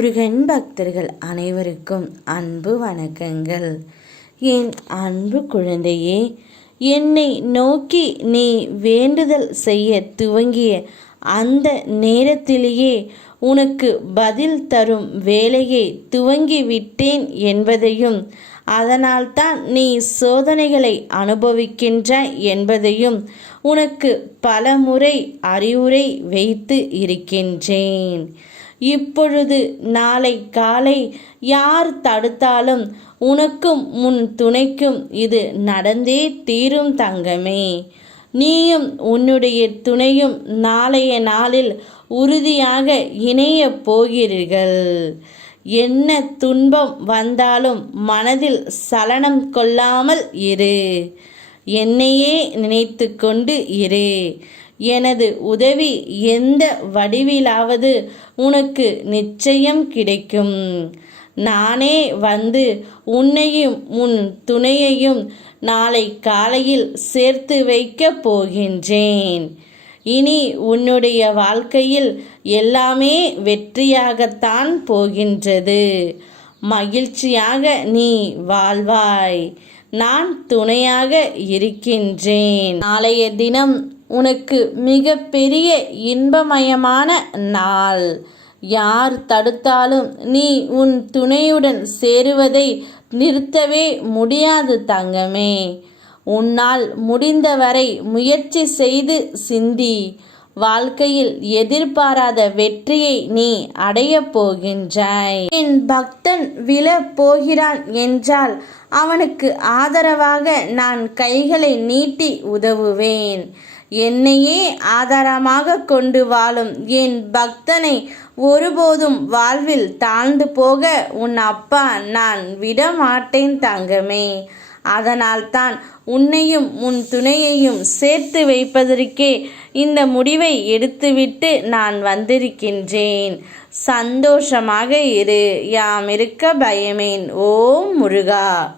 முருகன் பக்தர்கள் அனைவருக்கும் அன்பு வணக்கங்கள். என் அன்பு குழந்தையே, என்னை நோக்கி நீ வேண்டுதல் செய்ய துவங்கிய அந்த நேரத்திலேயே உனக்கு பதில் தரும் வேலையை துவங்கிவிட்டேன் என்பதையும், அதனால்தான் நீ சோதனைகளை அனுபவிக்கின்றாய் என்பதையும் உனக்கு பலமுறை அறிவுரை வைத்து இருக்கின்றேன். இப்பொழுது நாளை காலை யார் தடுத்தாலும் உனக்கும் உன் துணைக்கும் இது நடந்தே தீரும் தங்கமே. நீயும் உன்னுடைய துணையும் நாளைய நாளில் உறுதியாக இணைய போகிறீர்கள். என்ன துன்பம் வந்தாலும் மனதில் சலனம் கொள்ளாமல் இரு. என்னையே நினைத்து கொண்டு இரு. எனது உதவி எந்த வடிவிலாவது உனக்கு நிச்சயம் கிடைக்கும். நானே வந்து உன்னையும் உன் துணையையும் நாளை காலையில் சேர்த்து வைக்கப் போகின்றேன். இனி உன்னுடைய வாழ்க்கையில் எல்லாமே வெற்றியாகத்தான் போகின்றது. மகிழ்ச்சியாக நீ வாழ்வாய். நான் துணையாக இருக்கின்றேன். நாளைய தினம் உனக்கு மிக பெரிய இன்பமயமான நாள். யார் தடுத்தாலும் நீ உன் துணையுடன் சேருவதை நிறுத்தவே முடியாது தங்கமே. உன்னால் முடிந்தவரை முயற்சி செய்து சிந்தி. வாழ்க்கையில் எதிர்பாராத வெற்றியை நீ அடையப் போகின்றாய். என் பக்தன் விழப் போகிறான் என்றால் அவனுக்கு ஆதரவாக நான் கைகளை நீட்டி உதவுவேன். என்னையே ஆதாரமாக கொண்டு வாழும் என் பக்தனை ஒருபோதும் வாழ்வில் தாழ்ந்து போக உன் அப்பா நான் விடமாட்டேன் தங்கமே. அதனால்தான் உன்னையும் உன் துணையையும் சேர்த்து வைப்பதற்கே இந்த முடிவை எடுத்துவிட்டு நான் வந்திருக்கின்றேன். சந்தோஷமாக இரு. யாம் இருக்க பயமேன். ஓம் முருகா.